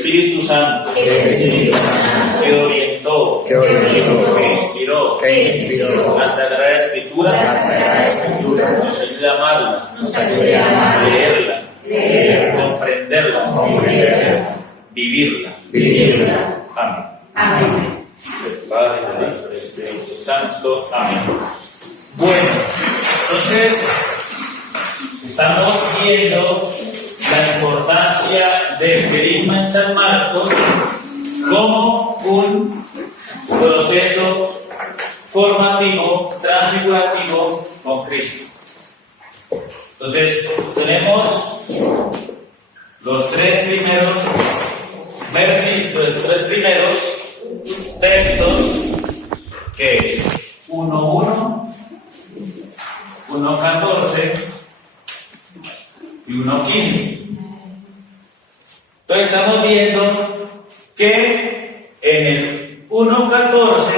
Espíritu Santo, que orientó, que inspiró la Sagrada Escritura, nos ayude a amarla, leerla, comprenderla, vivirla. Amén. Del Padre, del Hijo, del Espíritu Santo. Amén. Bueno, entonces estamos viendo la importancia del querigma en San Marcos como un proceso formativo, transfigurativo con Cristo. Entonces, tenemos los tres primeros textos, que es 1:1, 1:14 y 1:15. Entonces estamos viendo que en el 1:14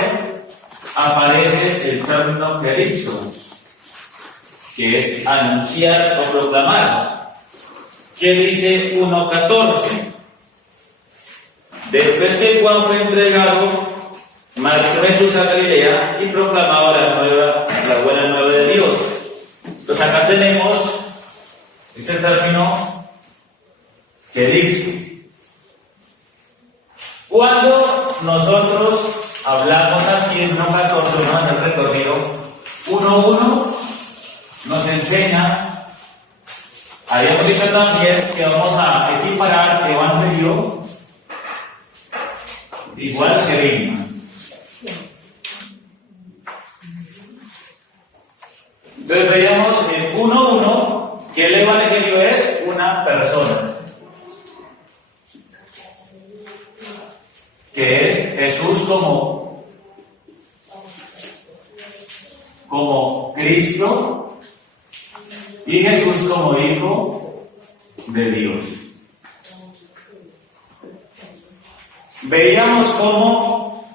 aparece el término querigma, que es anunciar o proclamar. ¿Qué dice 1:14? Después que Juan fue entregado, marchó Jesús a Galilea y proclamaba la buena nueva de Dios. Entonces acá tenemos este término querigma. Cuando nosotros hablamos aquí en 1:14, vamos a hacer el recorrido. 1:1 nos enseña, habíamos dicho también que vamos a equiparar evangelio igual querigma. Entonces veíamos en 1:1 que el evangelio es una persona, que es Jesús como Cristo y Jesús como Hijo de Dios. Veíamos cómo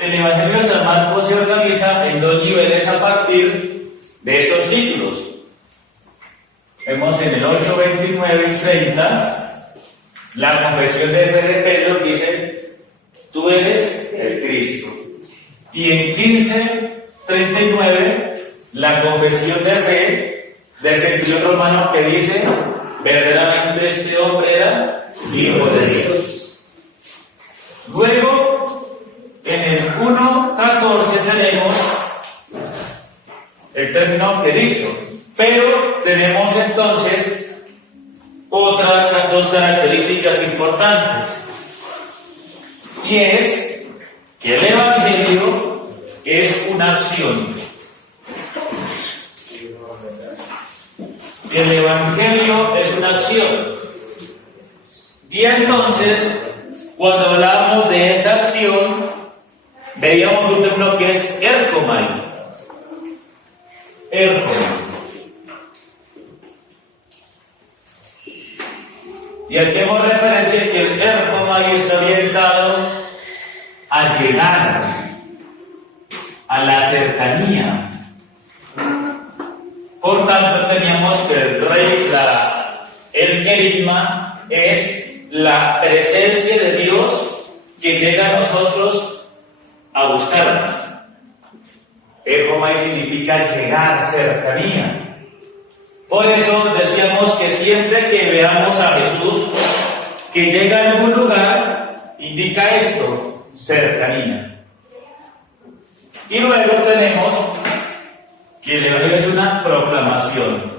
el Evangelio de San Marcos se organiza en dos niveles a partir de estos títulos. Vemos en el 8, 29 y 30 la confesión de fe de Pedro, que dice: tú eres el Cristo. Y en 15, 39 la confesión de fe del centurión romano, que dice: verdaderamente este hombre era Hijo de Dios. Luego, en el 1:14 tenemos el término querigma, pero tenemos entonces otras dos características importantes, y es que el evangelio es una acción. El evangelio es una acción. Y entonces, cuando hablamos de esa acción, veíamos un término que es erchomai. Y hacemos referencia que el erchomai está orientado a llegar a la cercanía. Por tanto, teníamos que el querigma es la presencia de Dios que llega a nosotros a buscarnos. Erchomai significa llegar, cercanía. Por eso decíamos que siempre que veamos a Jesús que llega a algún lugar, indica esto: cercanía. Y luego tenemos que el evangelio es una proclamación.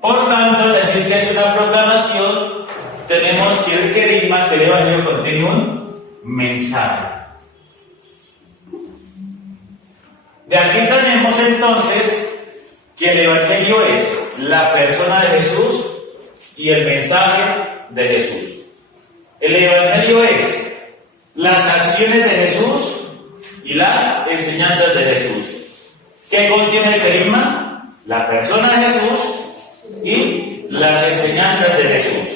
Por tanto, al decir que es una proclamación, tenemos que el querigma, que el evangelio contiene un mensaje. De aquí tenemos entonces que el evangelio es la persona de Jesús y el mensaje de Jesús. El evangelio es las acciones de Jesús y las enseñanzas de Jesús. ¿Qué contiene el querigma? La persona de Jesús y las enseñanzas de Jesús.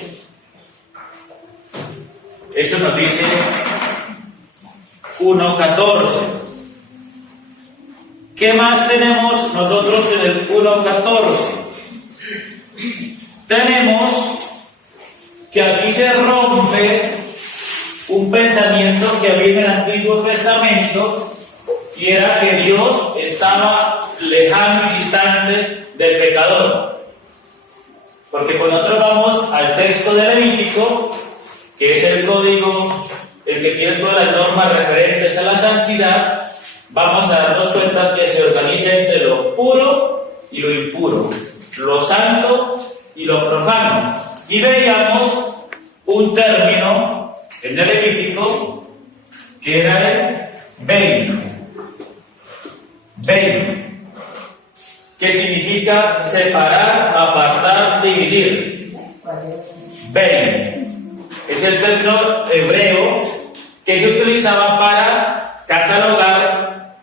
Eso nos dice 1:14. ¿Qué más tenemos nosotros en el 1:14? Tenemos que aquí se rompe un pensamiento que había en el Antiguo Testamento, y era que Dios estaba lejano y distante del pecador. Porque cuando nosotros vamos al texto de Levítico, que es el código, el que tiene todas las normas referentes a la santidad, vamos a darnos cuenta que se organiza entre lo puro y lo impuro, lo santo y lo profano. Y veíamos un término en el Levítico que era el Bein, que significa separar, apartar, dividir. Bein es el término hebreo que se utilizaba para catalogar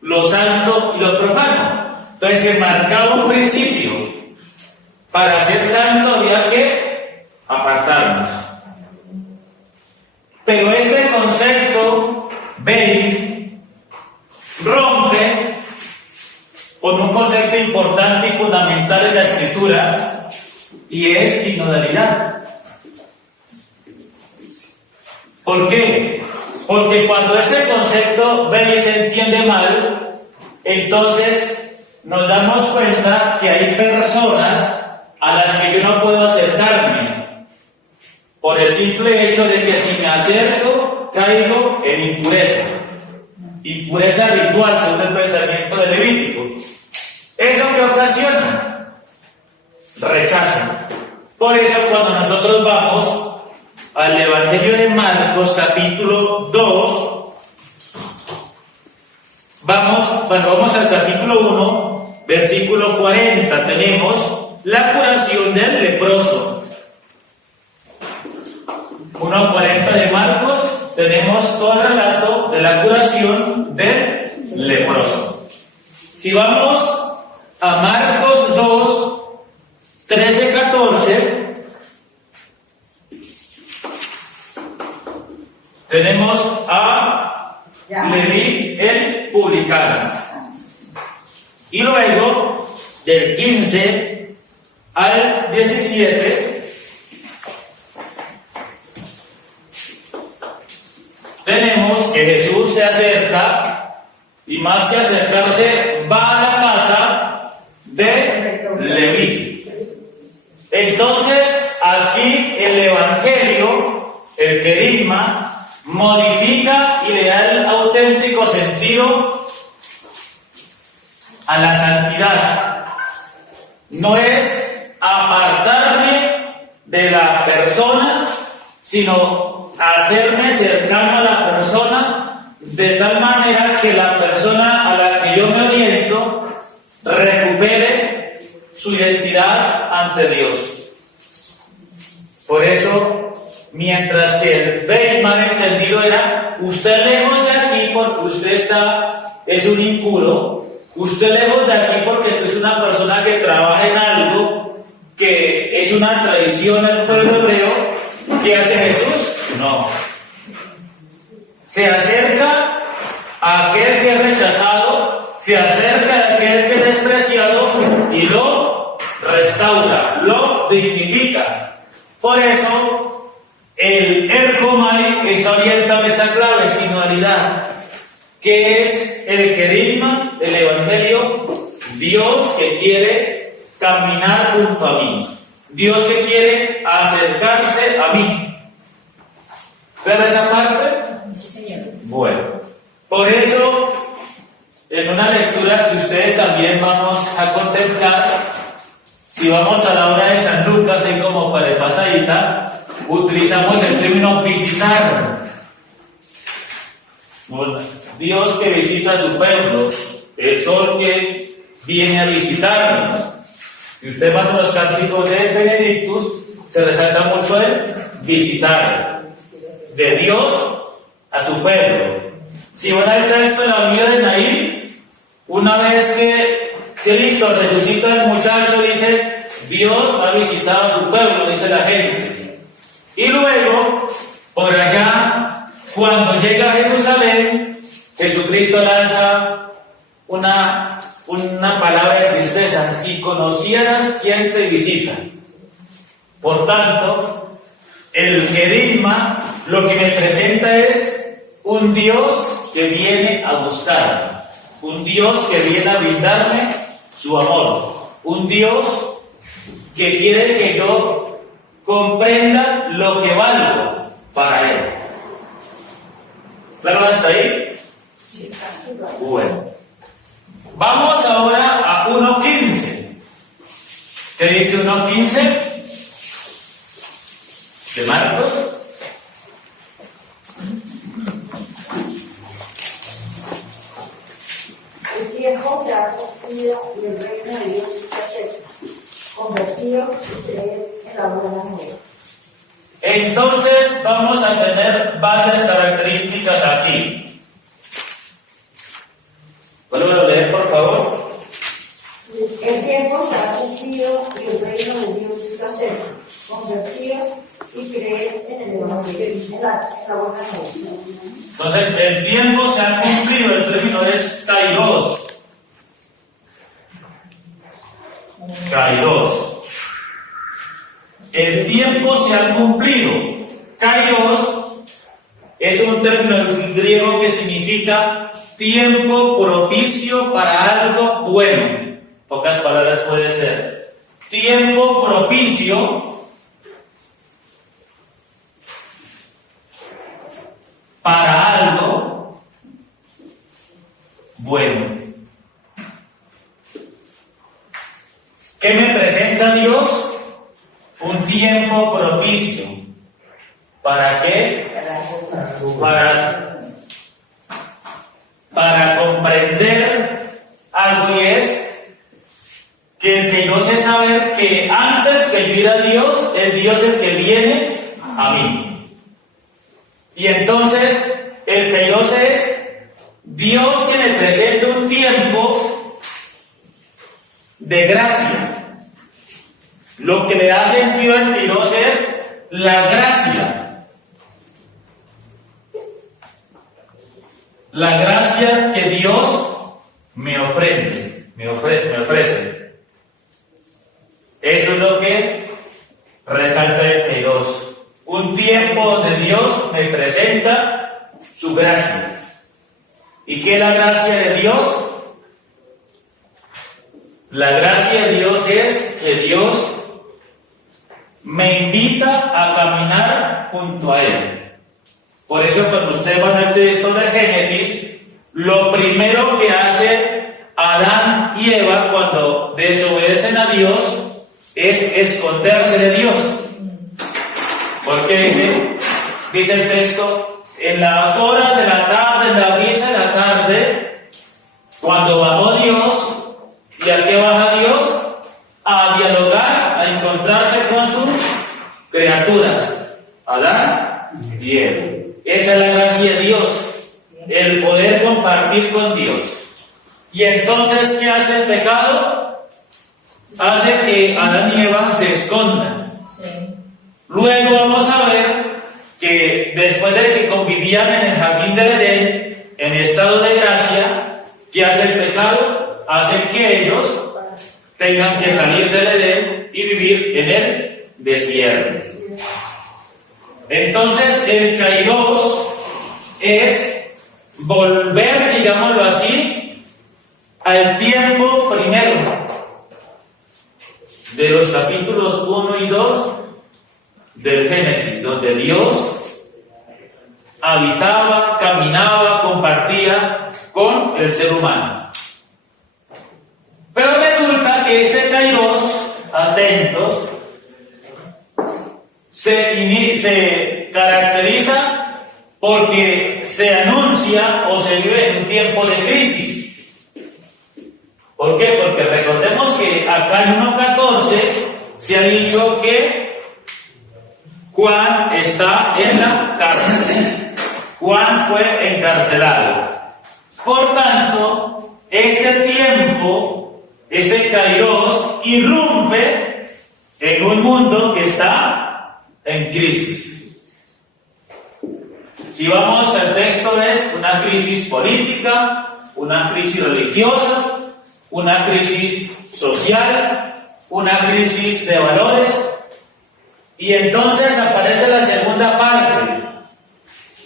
lo santo y lo profano. Entonces se marcaba un principio: para ser santo había que apartarnos. Pero este concepto Bein rompe con un concepto importante y fundamental en la Escritura, y es sinodalidad. ¿Por qué? Porque cuando ese concepto Bein se entiende mal, entonces nos damos cuenta que hay personas a las que yo no puedo acercarme, por el simple hecho de que si me acerco, caigo en impureza ritual, según el pensamiento de Levítico. ¿Eso qué ocasiona? Rechazo. Por eso cuando nosotros vamos al Evangelio de Marcos, capítulo 2, vamos al capítulo 1, versículo 40, tenemos la curación del leproso. 1:40 de Marcos, tenemos todo el relato de la curación del leproso. Si vamos a Marcos 2, 13-14, tenemos a Leví el publicano. Y luego, del 15 al 17, tenemos que Jesús se acerca, y más que acercarse, va a la casa de Leví. Entonces, aquí el Evangelio, el querigma, modifica y le da el auténtico sentido a la santidad. No es apartarme de la persona, sino hacerme cercano a la persona de tal manera que la persona a la que yo me oriento recupere su identidad ante Dios. Por eso, mientras que el Bein malentendido era: usted lejos de aquí porque usted es un impuro, usted lejos de aquí porque usted es una persona que trabaja en algo que es una traición al pueblo hebreo. ¿Qué hace Jesús? No. Se acerca a aquel que es rechazado, se acerca a aquel que es despreciado y lo restaura, lo dignifica. Por eso, el ergomai está orientado a esta clave, sinodalidad, que es el querigma del Evangelio. Dios que quiere caminar junto a mí, Dios que quiere acercarse a mí. ¿Ves esa parte? Sí, señor. Bueno, por eso, en una lectura que ustedes también vamos a contemplar, si vamos a la obra de San Lucas, ahí como para el pasadita, utilizamos el término visitar. Bueno, Dios que visita a su pueblo, el sol que viene a visitarnos. Si usted va a los cánticos de Benedictus, se resalta mucho el visitar, de Dios a su pueblo. Si van al texto de la vida de Naín, una vez que Cristo resucita al muchacho, dice: Dios ha visitado a su pueblo, dice la gente. Y luego, por allá, cuando llega a Jerusalén, Jesucristo lanza una palabra de tristeza: si conocieras quién te visita. Por tanto, el querigma lo que me presenta es un Dios que viene a buscarme, un Dios que viene a brindarme su amor, un Dios que quiere que yo comprenda lo que valgo para Él. ¿Claro hasta ahí? Sí. Bueno. Vamos ahora a 1.15. ¿Qué dice 1.15? De Marcos. El tiempo se ha cumplido y el reino de Dios está cerca. Convertidos y creed en la buena nueva. Entonces vamos a tener varias características aquí. ¿Vuelvo a leer, por favor? El tiempo se ha cumplido y el reino de Dios está cerca. Convertidos y creed en el evangelio, en la buena nueva. Entonces, el tiempo se ha cumplido, el término es kairos. Kairos. El tiempo se ha cumplido. Kairos es un término griego que significa tiempo propicio para algo bueno. Pocas palabras puede ser. Tiempo propicio para algo bueno. ¿Qué me presenta Dios? Un tiempo propicio. ¿Para qué? Para comprender algo, y es que el Kairos es saber que antes que yo ir a Dios, es Dios el que viene a mí. Y entonces el Kairos es Dios que me presenta un tiempo de gracia. Lo que le da sentido al Kairos es la gracia. La gracia que Dios me ofrece. Eso es lo que resalta el Kairos. Un tiempo donde Dios me presenta su gracia. ¿Y qué es la gracia de Dios? La gracia de Dios es que Dios me invita a caminar junto a Él. Por eso cuando usted va al texto de Génesis, lo primero que hace Adán y Eva cuando desobedecen a Dios es esconderse de Dios. Porque dice el texto, en las horas de la tarde, en la brisa de la tarde, cuando bajó Dios, ¿y a qué baja Dios? A dialogar, a encontrarse con sus criaturas, Adán y Eva. Esa es la gracia de Dios, el poder compartir con Dios. Y entonces, ¿qué hace el pecado? Hace que Adán y Eva se escondan. Luego vamos a ver que después de que convivían en el jardín del Edén, en estado de gracia, ¿qué hace el pecado? Hace que ellos tengan que salir del Edén y vivir en el desierto. Entonces, el Kairos es volver, digámoslo así, al tiempo primero de los capítulos 1 y 2 del Génesis, donde Dios habitaba, caminaba, compartía con el ser humano. Pero resulta que ese Kairos, atentos, se caracteriza porque se anuncia o se vive en un tiempo de crisis. ¿Por qué? Porque recordemos que acá en 1.14 se ha dicho que Juan está en la cárcel. Juan fue encarcelado. Por tanto, este tiempo, este Kairos, irrumpe en un mundo que está en crisis. Si vamos al texto, es una crisis política, una crisis religiosa, una crisis social, una crisis de valores. Y entonces aparece la segunda parte.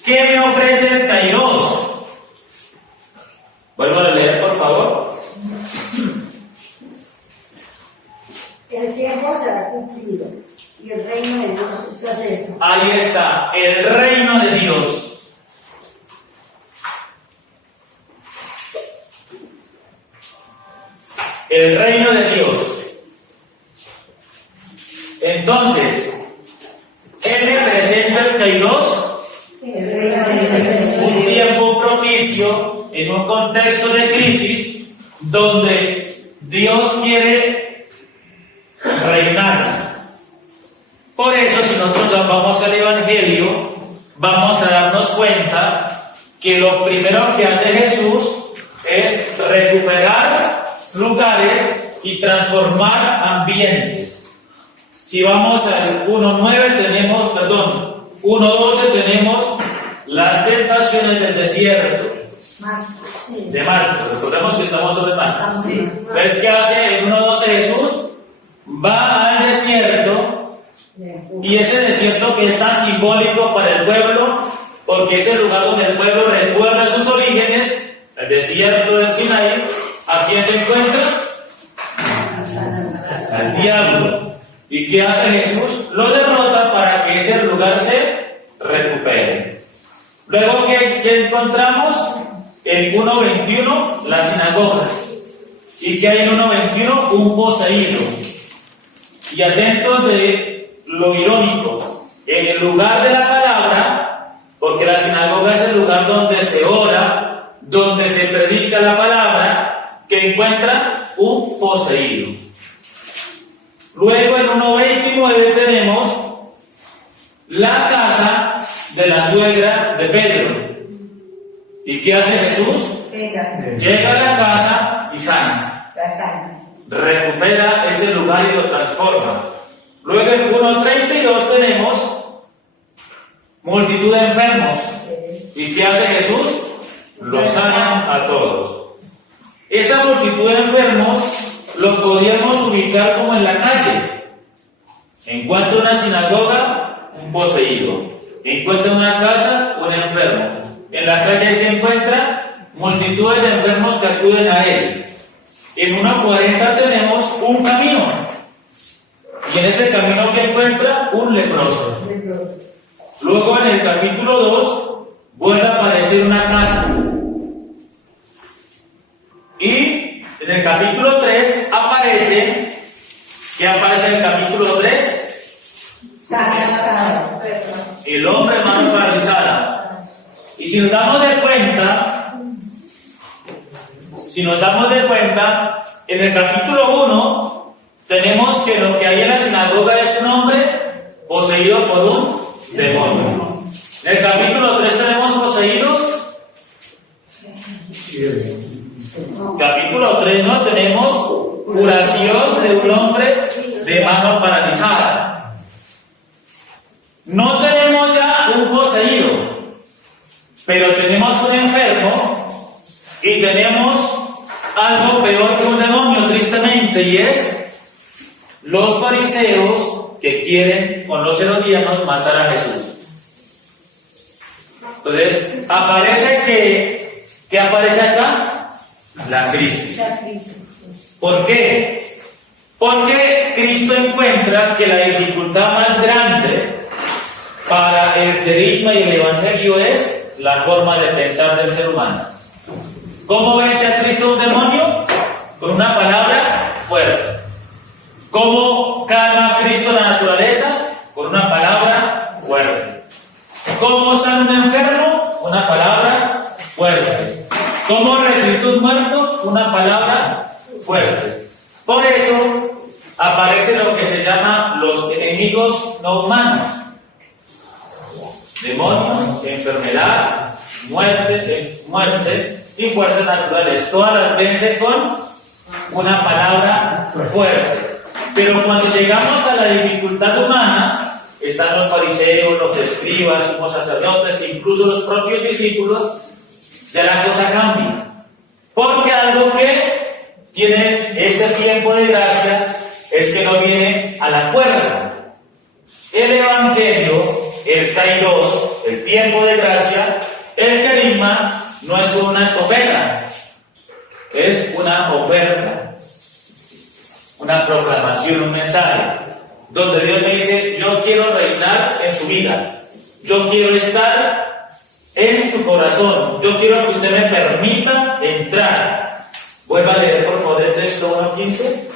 ¿Qué me ofrece el Kairos? Vuelvo a leer, por favor. El tiempo será cumplido y el reino de Dios está cerca. Ahí está, el reino de Dios. El reino de Dios. Entonces, ¿qué me presenta el Kairos? El reino de Dios. Un tiempo propicio en un contexto de crisis donde Dios quiere reinar. Por eso, si nosotros vamos al Evangelio, vamos a darnos cuenta que lo primero que hace Jesús es recuperar lugares y transformar ambientes. Si vamos al 1:12 tenemos las tentaciones del desierto de Marcos. Recordemos que estamos sobre Marcos. ¿Ves qué hace en 1:12 Jesús? Va al desierto, y ese desierto que es tan simbólico para el pueblo, porque es el lugar donde el pueblo recuerda sus orígenes, el desierto del Sinaí. ¿A quién se encuentra? Al diablo. ¿Y qué hace Jesús? Lo derrota para que ese lugar se recupere. Luego, ¿qué encontramos? En 1:21, la sinagoga. ¿Y qué hay en 1:21? Un poseído. Y atentos de lo irónico, en el lugar de la palabra, porque la sinagoga es el lugar donde se ora, donde se predica la palabra, que encuentra un poseído. Luego en 1:29 tenemos la casa de la suegra de Pedro. ¿Y qué hace Jesús? Llega a la casa y sana. Recupera ese lugar y lo transforma. Luego en 1:32 tenemos multitud de enfermos. ¿Y qué hace Jesús? Los sanan a todos. Esa multitud de enfermos lo podríamos ubicar como en la calle. Encuentra una sinagoga, un poseído. Encuentra una casa, un enfermo. En la calle que encuentra multitudes de enfermos que acuden a él. En 1:40 tenemos un camino. Y en ese camino que encuentra un leproso. Luego en el capítulo 2 vuelve a aparecer una casa. Y en el capítulo 3 aparece, ¿qué aparece en el capítulo 3? El hombre mano paralizada. Y si nos damos de cuenta, en el capítulo 1 tenemos que lo que hay en la sinagoga es un hombre poseído por un demonio. En el capítulo 3 tenemos poseídos. Capítulo 3 no tenemos curación de un hombre de mano paralizada. No tenemos ya un poseído, pero tenemos un enfermo y tenemos algo peor que un demonio, tristemente, y es los fariseos que quieren con los herodianos matar a Jesús. Entonces, aparece ¿qué aparece acá? La crisis. ¿Por qué? Porque Cristo encuentra que la dificultad más grande para el querigma y el evangelio es la forma de pensar del ser humano. ¿Cómo vence a Cristo un demonio? Con una palabra fuerte. ¿Cómo calma a Cristo la naturaleza? Con una palabra fuerte. ¿Cómo sana un enfermo? Una palabra fuerte. ¿Cómo resucita un muerto? Una palabra fuerte. Por eso aparece lo que se llama los enemigos no humanos. Demonios, enfermedad, muerte y fuerzas naturales. Todas las vence con una palabra fuerte. Pero cuando llegamos a la dificultad humana, están los fariseos, los escribas, los sumos sacerdotes, incluso los propios discípulos, ya la cosa cambia. Porque algo que tiene este tiempo de gracia es que no viene a la fuerza. el Evangelio, el Kairos, el tiempo de gracia, el carisma, no es como una escopeta, es una oferta, una proclamación, un mensaje, donde Dios me dice, yo quiero reinar en su vida, yo quiero estar en su corazón, yo quiero que usted me permita entrar. Vuelva a leer por favor el texto 1:15.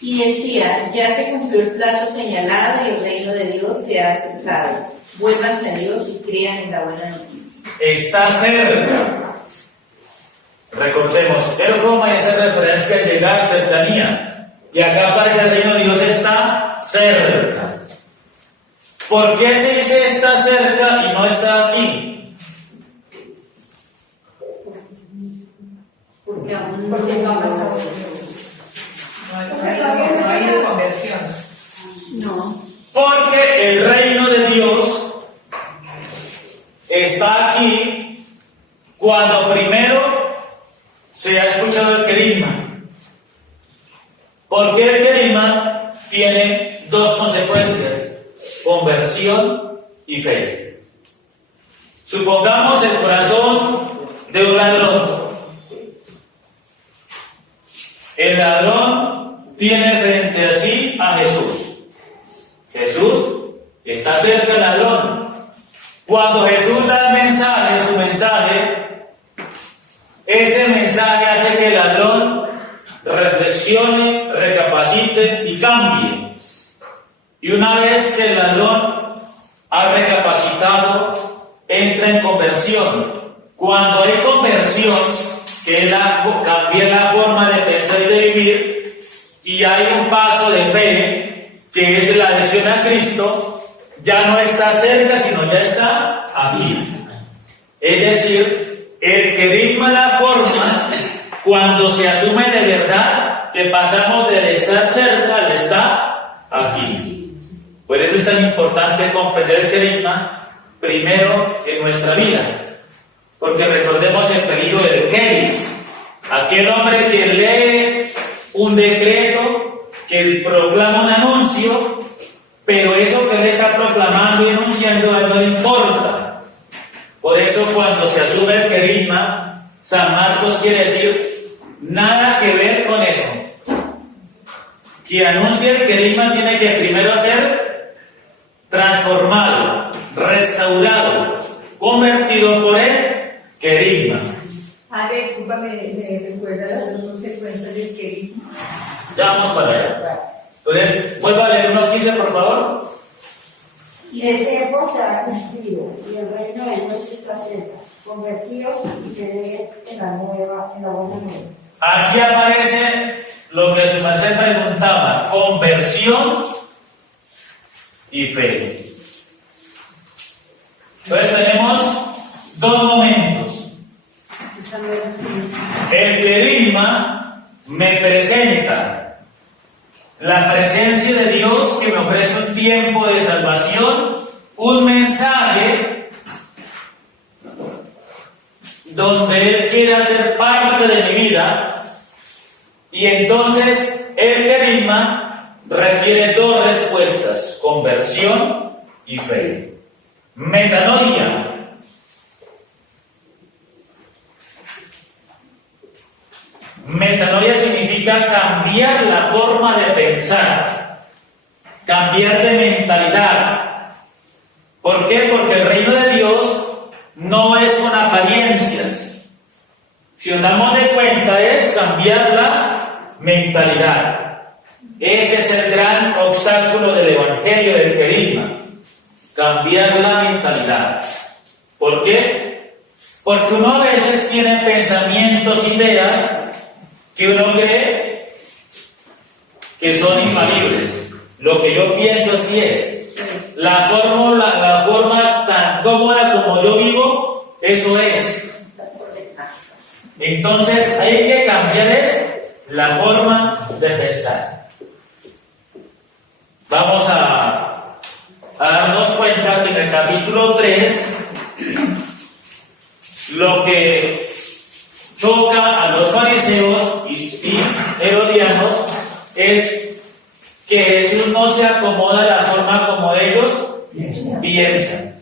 Y decía, ya se cumplió el plazo señalado y el reino de Dios se ha acercado. Vuélvanse a Dios y crean en la buena noticia. Está cerca. Recordemos, pero como hay esa referencia a llegar, cercanía. Y acá aparece el reino de Dios está cerca. ¿Por qué se dice está cerca y no está aquí? Porque aún Porque no ha pasado. No hay conversión. no. Porque el reino de Dios está aquí cuando primero se ha escuchado el querigma. Porque el querigma tiene dos consecuencias: conversión y fe. Supongamos el corazón de un ladrón. El ladrón tiene frente a sí a Jesús. Jesús está cerca del ladrón. Cuando Jesús da el mensaje, su mensaje, ese mensaje hace que el ladrón reflexione, recapacite y cambie. Y una vez que el ladrón ha recapacitado, entra en conversión. Cuando hay conversión, que es cambia la forma de pensar y de vivir, y hay un paso de fe, que es la adhesión a Cristo, ya no está cerca, sino ya está aquí. Es decir, el querigma la forma cuando se asume de verdad que pasamos del estar cerca al estar aquí. Por eso es tan importante comprender el querigma primero en nuestra vida, porque recordemos el peligro del queris, aquel hombre que lee un decreto, que proclama un anuncio, pero eso que él está proclamando y anunciando a él no le importa. Por eso cuando se asume el querigma, San Marcos quiere decir nada que ver con eso. Quien anuncia el querigma tiene que primero ser transformado, restaurado, convertido por el querigma. Ale, discúlpame, me recuerda las dos consecuencias del querigma. Ya vamos para allá. Entonces, vuelva a leer 1:15, por favor. Y ese tiempo se ha cumplido y el reino de Dios está cerca. Convertíos y creed en la buena nueva. Aquí aparece lo que su merced preguntaba: conversión y fe. Entonces tenemos dos momentos. Esa nueva ciencia. El querigma me presenta la presencia de Dios, que me ofrece un tiempo de salvación, un mensaje donde Él quiere hacer parte de mi vida, y entonces el querigma requiere dos respuestas: conversión y fe. Metanoia. Metanoia significa cambiar la forma de pensar, cambiar de mentalidad. ¿Por qué? Porque el reino de Dios no es con apariencias. Si nos damos de cuenta, es cambiar la mentalidad. Ese es el gran obstáculo del evangelio del querigma: cambiar la mentalidad. ¿Por qué? Porque uno a veces tiene pensamientos, ideas que uno cree que son infalibles. Lo que yo pienso así es. La forma tan cómoda como yo vivo, eso es. Entonces hay que cambiar la forma de pensar. Vamos a darnos cuenta que en el capítulo 3 lo que choca a los fariseos y herodianos que Jesús no se acomoda a la forma como ellos piensan.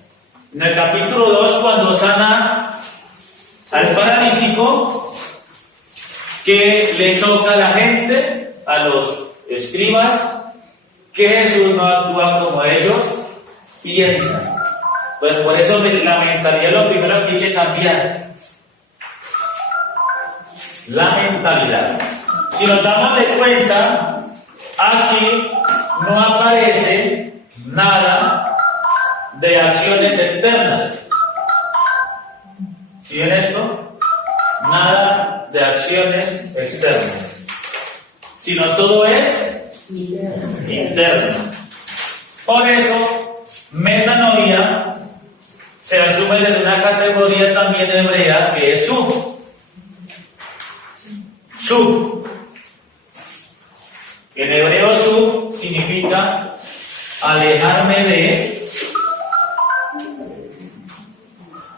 En el capítulo 2, cuando sana al paralítico, que le choca a la gente, a los escribas, que Jesús no actúa como ellos piensan. Pues por eso la mentalidad es lo primero que hay que cambiar. La mentalidad. Si nos damos de cuenta, aquí no aparece nada de acciones externas. ¿Sí ven esto? Nada de acciones externas. Sino todo es interno. Por eso, metanoia se asume desde una categoría también hebrea que es sub. Sub. En hebreo sub significa alejarme de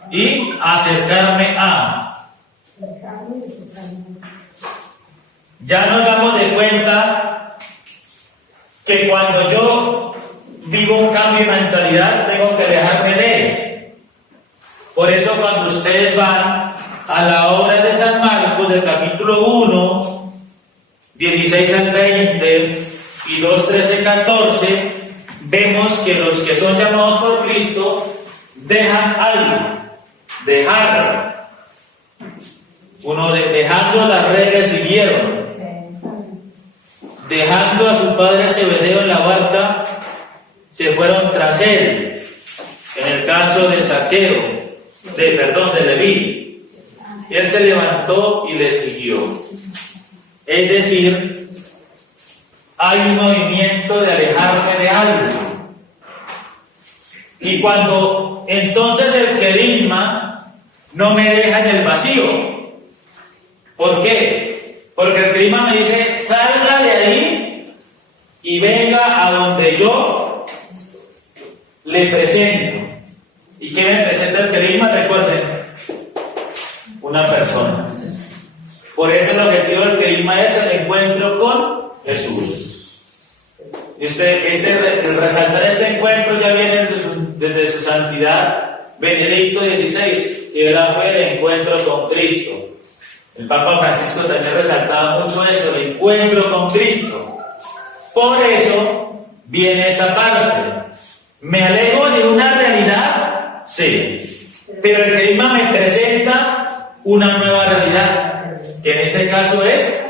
y acercarme a. Ya nos damos de cuenta que cuando yo vivo un cambio de mentalidad tengo que dejarme de. Por eso cuando ustedes van a la obra de San Marcos del capítulo 1, 16 al 20 y 2, 13, 14, vemos que los que son llamados por Cristo dejan algo, dejar. Uno dejando las redes que siguieron, dejando a su padre Zebedeo en la barca, se fueron tras él. En el caso de Zaqueo, de Leví, él se levantó y le siguió. Es decir, hay un movimiento de alejarme de algo. Y cuando entonces el querigma no me deja en el vacío. ¿Por qué? Porque el querigma me dice, salga de ahí y venga a donde yo le presento. ¿Y qué me presenta el querigma? Recuerden, una persona. Por eso el objetivo del querigma es el encuentro con Jesús. Y el resaltar este encuentro ya viene desde su santidad Benedicto XVI, que era fue el encuentro con Cristo. El Papa Francisco también resaltaba mucho eso, el encuentro con Cristo. Por eso viene esta parte. ¿Me alejo de una realidad? Sí. Pero el querigma me presenta una nueva realidad, que en este caso es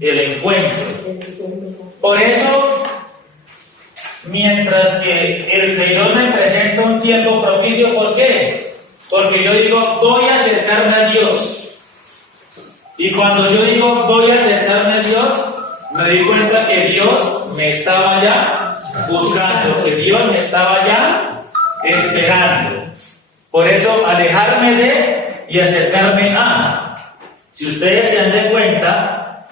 el encuentro. Por eso, mientras que el Kairos me presenta un tiempo propicio, ¿por qué? Porque yo digo, voy a acercarme a Dios. Y cuando yo digo, voy a acercarme a Dios, me di cuenta que Dios me estaba ya buscando, que Dios me estaba ya esperando. Por eso, alejarme de y acercarme a. Si ustedes se dan de cuenta,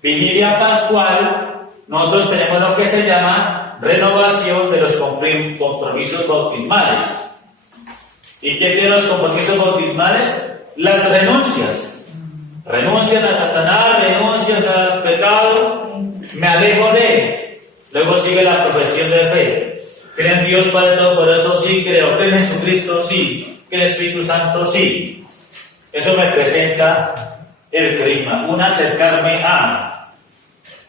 Vigilia Pascual, nosotros tenemos lo que se llama renovación de los compromisos bautismales. ¿Y qué tienen los compromisos bautismales? Las renuncias. Renuncias a Satanás, renuncias al pecado, me alejo de. Luego sigue la profesión de fe. ¿Creen en Dios Padre Todopoderoso? Sí, creo. ¿Creen en Jesucristo? Sí. ¿Creen en el Espíritu Santo? Sí. Eso me presenta el querigma, un acercarme a.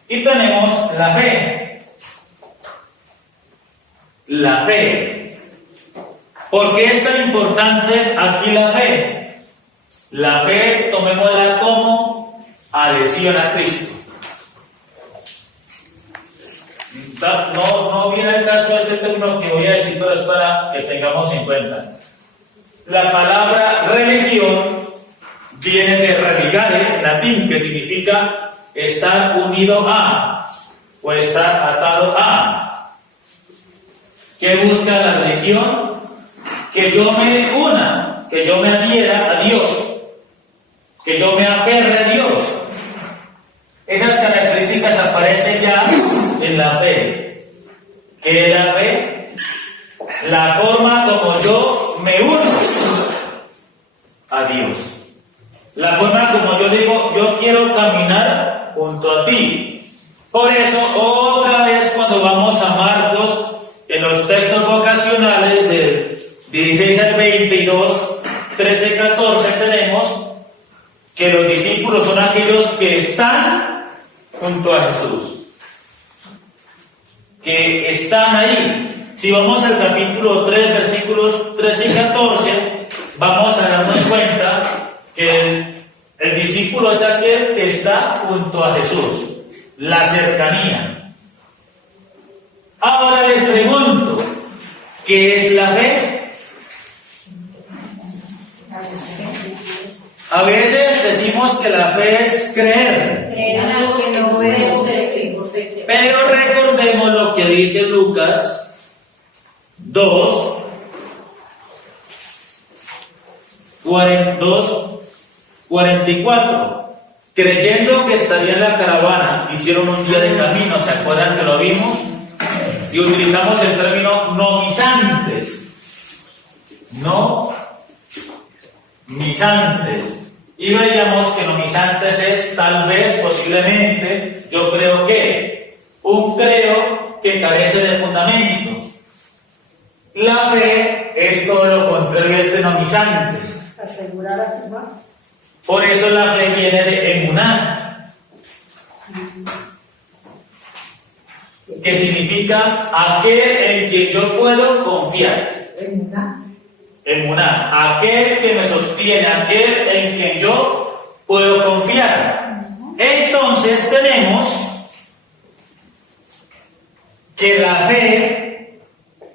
Y tenemos la fe. La fe. ¿Por qué es tan importante aquí la fe? La fe, tomémosla como adhesión a Cristo. No viene el caso de este término que voy a decir, pero es para que tengamos en cuenta. La palabra religión viene de religare, en latín, que significa estar unido a, o estar atado a. ¿Qué busca la religión? Que yo me una, que yo me adhiera a Dios, que yo me aferre a Dios. Esas características aparecen ya en la fe. ¿Qué es la fe? La forma como yo me uno a Dios. La forma como yo digo, yo quiero caminar junto a ti. Por eso que están ahí. Si vamos al capítulo 3, versículos 13 y 14, vamos a darnos cuenta que el discípulo es aquel que está junto a Jesús, la cercanía. Ahora les pregunto, ¿qué es la fe? A veces decimos que la fe es creer, Creer en algo que no veo, pero recordemos lo que dice Lucas 2, 44. Creyendo que estaría en la caravana, hicieron un día de camino, ¿se acuerdan que lo vimos? Y utilizamos el término nomizantes. Nomizantes. Y veíamos que nomizantes es tal vez, posiblemente, yo creo que, un creo que carece de fundamento. La fe es todo lo contrario a este nomizantes. Asegurar, afirmar. Por eso la fe viene de emuná, que significa aquel en quien yo puedo confiar. Emuná, aquel que me sostiene, aquel en quien yo puedo confiar. Entonces tenemos que la fe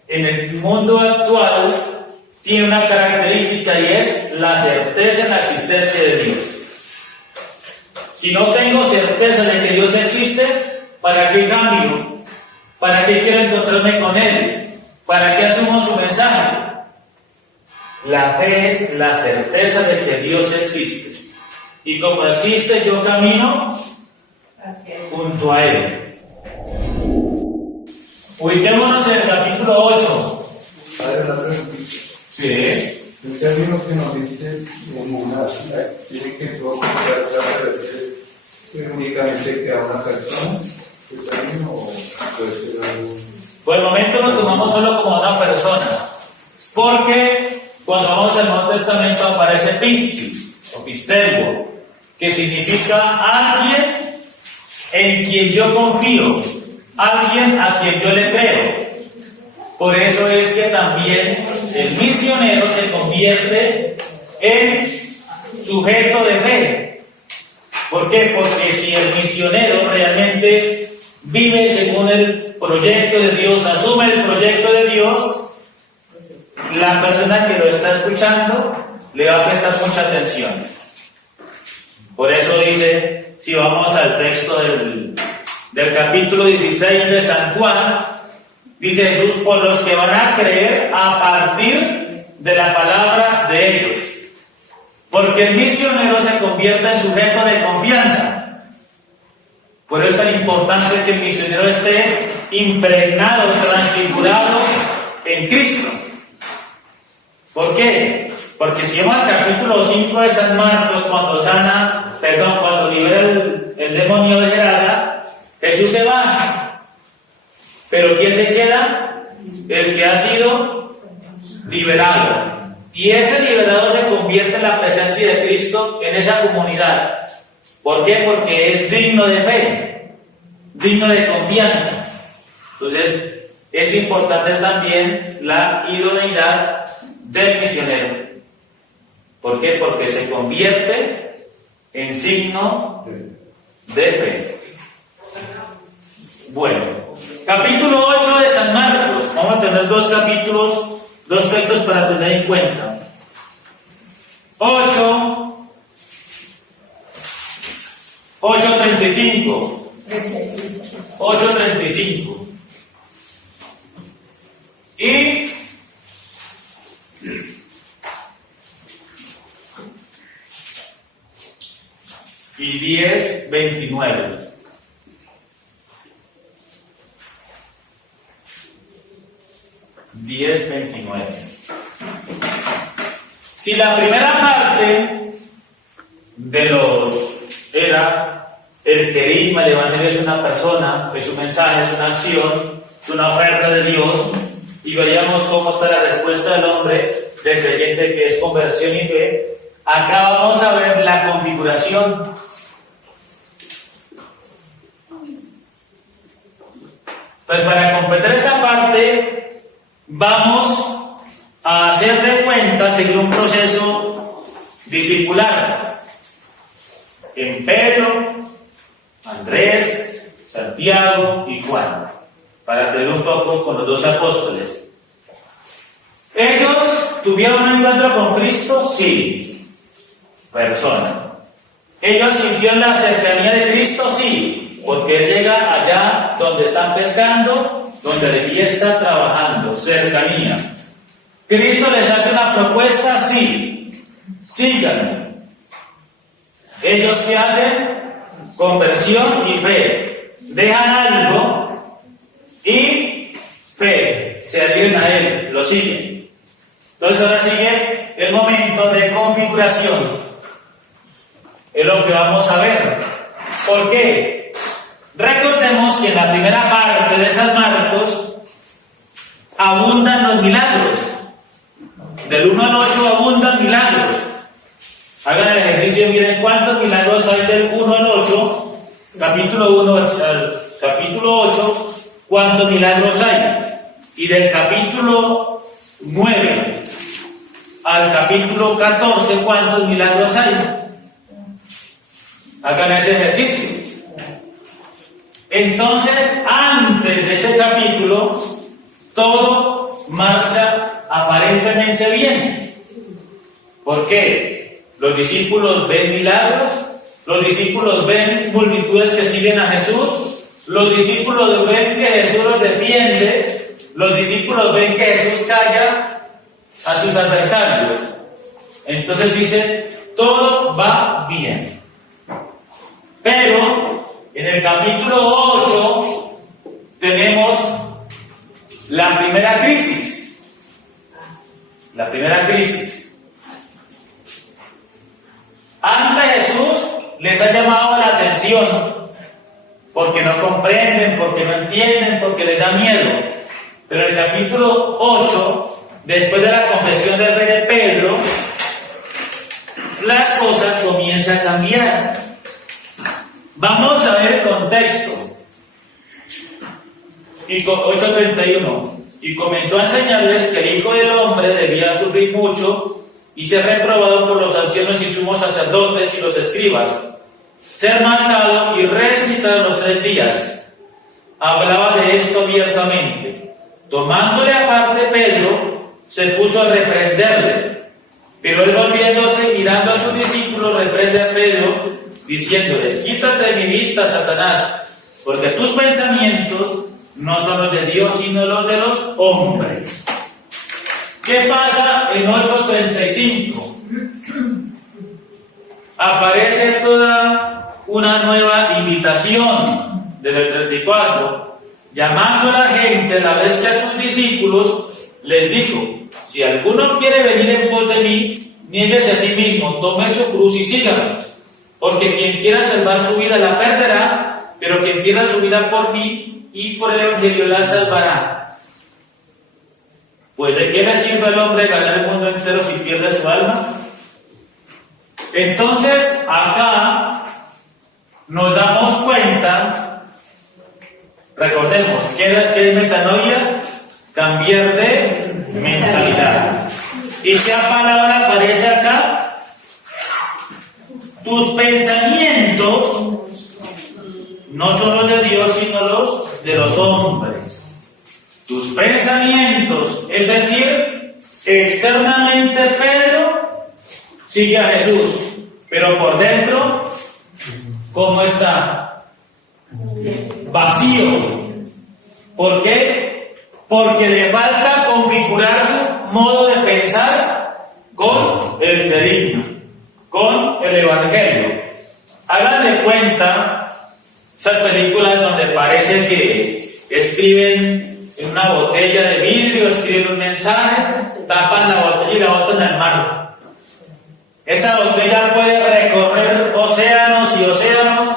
en el mundo actual tiene una característica y es la certeza en la existencia de Dios. Si no tengo certeza de que Dios existe, ¿para qué cambio? ¿Para qué quiero encontrarme con Él? ¿Para qué asumo su mensaje? La fe es la certeza de que Dios existe. Y como existe, yo camino junto a Él. Ubiquémonos en el capítulo 8. Padre, la pregunta. Sí. El término que nos dice emuná, tiene que ser únicamente que a una persona, el término, o puede ser algún. Por el momento lo tomamos solo como una persona, porque cuando vamos al Nuevo Testamento aparece pistis o pistelgo, que significa alguien en quien yo confío, alguien a quien yo le creo. Por eso es que también el misionero se convierte en sujeto de fe. ¿Por qué? Porque si el misionero realmente vive según el proyecto de Dios, asume el proyecto de Dios, la persona que lo está escuchando le va a prestar mucha atención. Por eso dice, si vamos al texto del capítulo 16 de San Juan, dice Jesús, por los que van a creer a partir de la palabra de ellos. Porque el misionero se convierte en sujeto de confianza. Por eso es tan importante que el misionero esté impregnado, transfigurado en Cristo. ¿Por qué? Porque si vamos al capítulo 5 de San Marcos, cuando libera el demonio de Gerasa, Jesús se va. Pero ¿quién se queda? El que ha sido liberado. Y ese liberado se convierte en la presencia de Cristo en esa comunidad. ¿Por qué? Porque es digno de fe, digno de confianza. Entonces, es importante también la idoneidad del misionero. ¿Por qué? Porque se convierte en signo de fe. Bueno, capítulo 8 de San Marcos. Vamos a tener dos textos para tener en cuenta. 8:35. 8:35. Y 10:29. Si la primera parte de era el querigma, el evangelio es una persona, es un mensaje, es una acción, es una oferta de Dios, y veíamos cómo está la respuesta del hombre, del creyente, que es conversión y fe. Acá vamos a ver la configuración. Pues para completar esta parte, vamos a hacer de cuenta, seguir un proceso discipular. En Pedro, Andrés, Santiago y Juan, para tener un poco con los 2 apóstoles. ¿Ellos tuvieron un encuentro con Cristo? Sí. Persona. ¿Ellos sintieron la cercanía de Cristo? Sí. Porque Él llega allá donde están pescando, donde Leví está trabajando. Cercanía. ¿Cristo les hace una propuesta? Sí. Síganme. ¿Ellos qué hacen? Conversión y fe. Dejan algo y fe. Se adhieren a Él, lo siguen. Entonces ahora sigue el momento de configuración. Es lo que vamos a ver. ¿Por qué? Recordemos que en la primera parte de San Marcos abundan los milagros. Del 1 al 8 abundan milagros. Hagan el ejercicio y miren cuántos milagros hay del 1 al 8, capítulo 1 al capítulo 8, cuántos milagros hay. Y del capítulo 9 al capítulo 14, cuántos milagros hay. Hagan ese ejercicio. Entonces, antes de ese capítulo, todo marcha aparentemente bien. ¿Por qué? Los discípulos ven milagros, los discípulos ven multitudes que siguen a Jesús, los discípulos ven que Jesús los defiende, los discípulos ven que Jesús calla a sus adversarios. Entonces dice, todo va bien. Pero en el capítulo 8 tenemos la primera crisis. La primera crisis. Antes Jesús les ha llamado la atención porque no comprenden, porque no entienden, porque les da miedo. Pero en el capítulo 8, después de la confesión del rey de Pedro, las cosas comienzan a cambiar. Vamos a ver el contexto. 8:31. Y comenzó a enseñarles que el Hijo del Hombre debía sufrir mucho y ser reprobado por los ancianos y sumos sacerdotes y los escribas, ser matado y resucitar a los 3 días. Hablaba de esto abiertamente. Tomándole aparte Pedro, se puso a reprenderle. Pero él, volviéndose, mirando a sus discípulos, reprende a Pedro, diciéndole: quítate de mi vista, Satanás, porque tus pensamientos no son los de Dios, sino los de los hombres. ¿Qué pasa en 8:35? Aparece toda una nueva invitación del 34, llamando a la gente, a la vez que a sus discípulos, les dijo: si alguno quiere venir en pos de mí, niéguese a sí mismo, tome su cruz y sígame. Porque quien quiera salvar su vida la perderá, pero quien pierda su vida por mí y por el Evangelio la salvará. Pues ¿de qué le sirve al hombre ganar el mundo entero si pierde su alma? Entonces, acá nos damos cuenta, recordemos, ¿qué es metanoia? Cambiar de mentalidad. Y esa palabra aparece acá. Tus pensamientos no son los de Dios, sino los de los hombres. Tus pensamientos, es decir, externamente Pedro sigue a Jesús, pero por dentro, ¿cómo está? Vacío. ¿Por qué? Porque le falta configurar su modo de pensar con el veredicto, con el Evangelio. Hagan de cuenta esas películas donde parece que escriben en una botella de vidrio, escriben un mensaje, tapan la botella y la botan al mar. Esa botella puede recorrer océanos y océanos,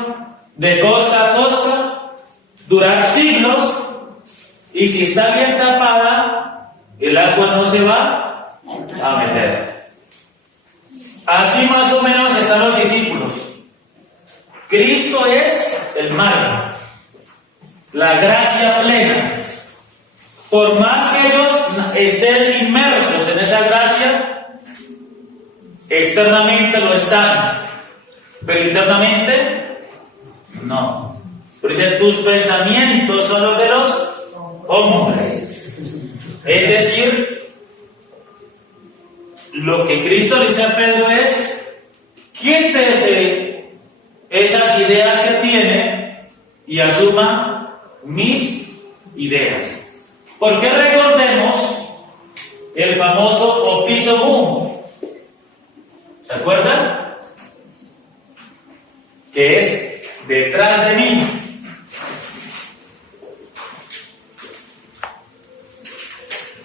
de costa a costa, durar siglos, y si está bien tapada, el agua no se va a meter. Así más o menos están los discípulos. Cristo es el mar. la gracia plena. Por más que ellos estén inmersos en esa gracia, externamente lo están, pero internamente no. Por eso tus pensamientos son los de los hombres. Es decir, lo que Cristo le dice a Pedro es: quítese esas ideas que tiene y asuma mis ideas. Porque recordemos el famoso Opiso Boom. ¿Se acuerdan? Que es detrás de mí.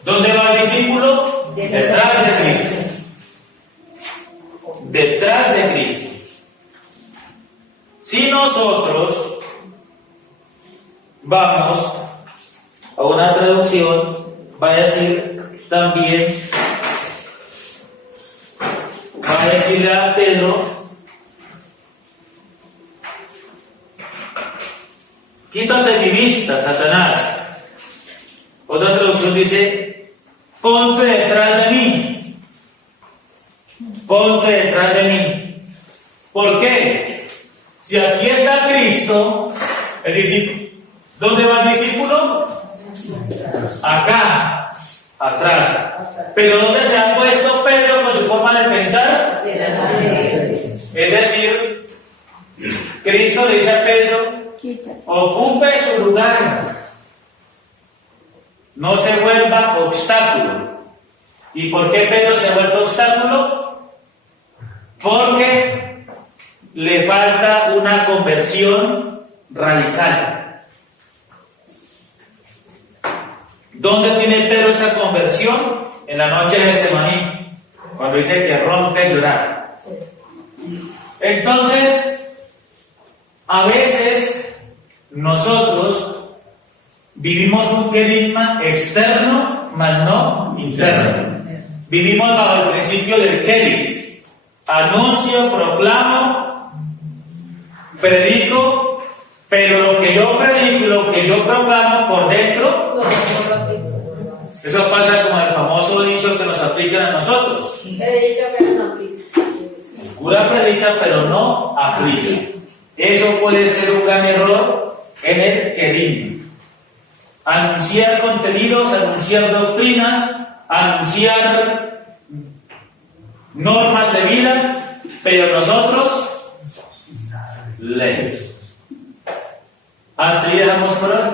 ¿Dónde va el discípulo? Detrás de Cristo. Detrás de Cristo. Si nosotros vamos a una traducción, va a decir también, va a decirle a Pedro: quítate de mi vista, Satanás. Otra traducción dice: ponte detrás de mí. Ponte detrás de mí. ¿Por qué? Si aquí está Cristo, el discípulo, ¿dónde va el discípulo? Acá, atrás. Pero ¿dónde se ha puesto Pedro con su forma de pensar? Es decir, Cristo le dice a Pedro: ocupe su lugar, no se vuelva obstáculo. ¿Y por qué Pedro se ha vuelto obstáculo? Porque le falta una conversión radical. ¿Dónde tiene Pedro esa conversión? En la noche de Getsemaní, cuando dice que rompe a llorar. Entonces, a veces nosotros vivimos un querigma externo, mas no interno. Vivimos bajo el principio del querix: anuncio, proclamo, predico, pero lo que yo predico, lo que yo proclamo por dentro, eso pasa como el famoso dicho que nos aplican a nosotros: el cura predica pero no aplica. Eso puede ser un gran error en el querigma. Anunciar contenidos, anunciar doctrinas, anunciar normas de vida, pero nosotros lejos. Hasta ahí dejamos por hoy.